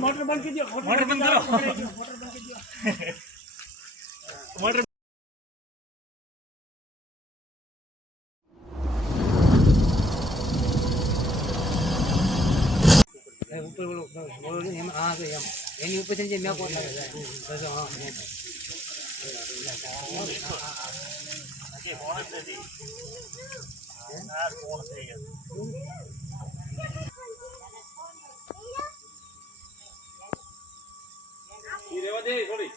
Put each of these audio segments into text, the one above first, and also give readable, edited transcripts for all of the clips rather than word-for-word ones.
Motor बंद कीजिए, motor बंद करो, मोटर बंद कीजिए। मोटर ऊपर बोलो एम हां तो एम एनी ऊपर से मैं कोट लगा जाए बस हां ओके कौन से दी यार कौन से है ये रेवा दे थोड़ी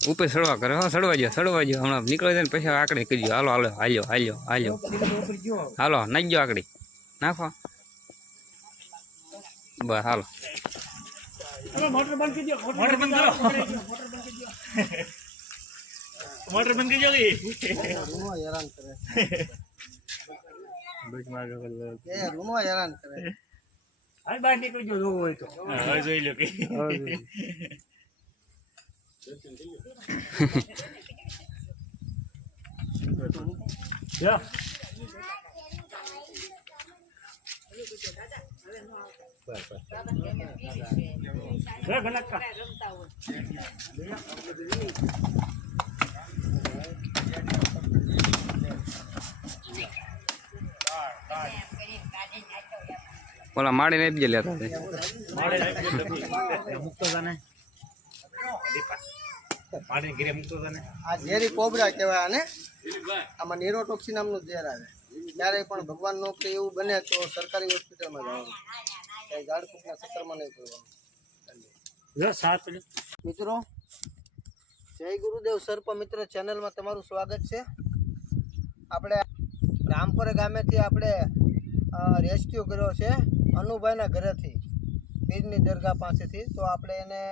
ऊपर सड़वा करे हाँ सड़वा जो हम निकल जाए पैसा आकड़ी करियो हालो हालो हालो हालो हालो हालो नाखो आकड़ी नाखो बस हालो मोटर बंद कीजिए मोटर बंद करो मोटर बंद कीजिए रूमो हैरान करे बीच मार के ए रूमो हैरान करे हाय बाहर निकल जो हो तो हां જોઈ લો કે या बोला माड़े नहीं भी लेता मुक्त जाने माड़े गिरे मुक्त जाने आ झेरी कोबरा कहेवाय आने आमां न्यूरोटॉक्सिन नामनुं ઝેર આવે ત્યારે પણ ભગવાન નો કે એવું બને તો સરકારી હોસ્પિટલમાં જવાનું કઈ ગાડકૂટના ચક્કરમાં નહીં પડવાનું લો સાત મિત્રો જય ગુરુદેવ સર્પ મિત્ર ચેનલમાં તમારું સ્વાગત છે આપણે રામપર ગામેથી આપણે રેસ્ક્યુ કર્યો છે અનુભાઈના ઘરેથી પીરની દરગાહ પાસેથી તો આપણે એને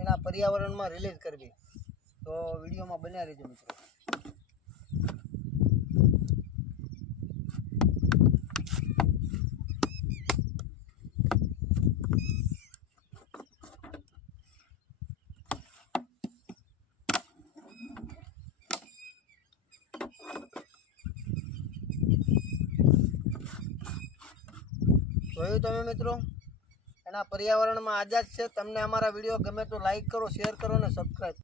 એના પર્યાવરણમાં રિલીઝ કરવી તો વિડીયોમાં બન્યા રહેજો મિત્રો જોયું તમે મિત્રો એના પર્યાવરણમાં આઝાદ છે તમને અમારા વિડીયો ગમે તો લાઈક કરો શેર કરો અને સબસ્ક્રાઈબ